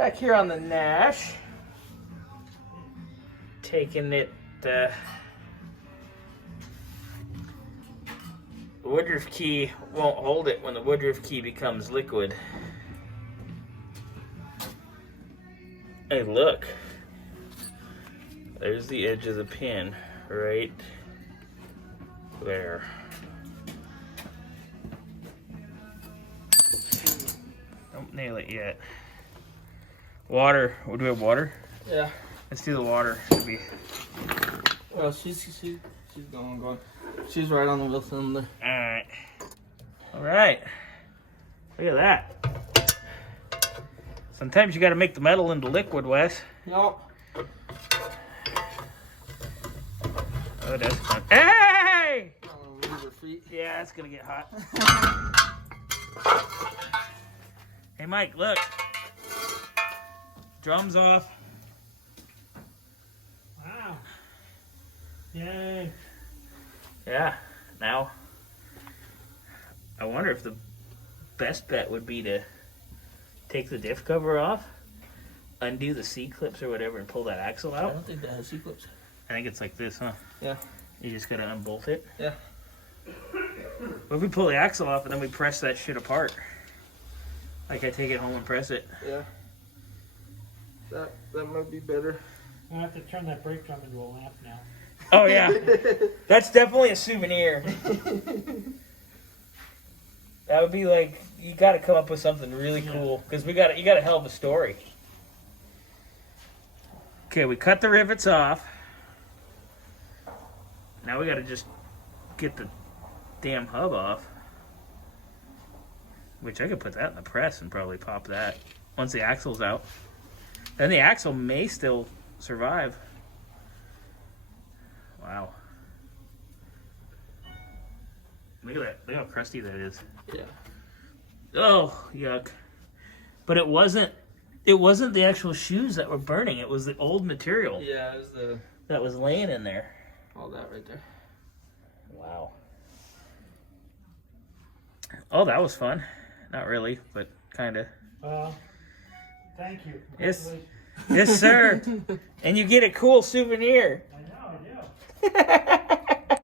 back here on the Nash. Taking it, the woodruff key won't hold it when the woodruff key becomes liquid. Hey, look. There's the edge of the pin right there. Don't nail it yet. Water. Do we have water? Yeah. Let's do the water. Should be. Well, she's going. She's right on the wheel cylinder. Alright. Alright. Look at that. Sometimes you gotta make the metal into liquid, Wes. Yep. Oh, that's fun. Hey! Lose her feet. Yeah, that's gonna get hot. Hey, Mike, look. Drums off. Wow. Yay. Yeah, now I wonder if the best bet would be to take the diff cover off, undo the C-clips or whatever, and pull that axle I out. don't think that has C-clips. I think it's like this, huh? Yeah. You just gotta unbolt it. Yeah. What if we pull the axle off and then we press that shit apart? Like I take it home and press it. Yeah. That might be better. I have to turn that brake drum into a lamp now. Oh yeah, that's definitely a souvenir. That would be like, you got to come up with something really cool because you got a hell of a story. Okay, we cut the rivets off. Now we got to just get the damn hub off, which I could put that in the press and probably pop that once the axle's out. Then the axle may still survive. Wow. Look at that. Look how crusty that is. Yeah. Oh, yuck. But it wasn't the actual shoes that were burning. It was the old material Yeah, it was that was laying in there. all that right there. Wow. Oh, that was fun. Not really, but kind of. Thank you. Yes. Yes, sir. And you get a cool souvenir. I know, I do.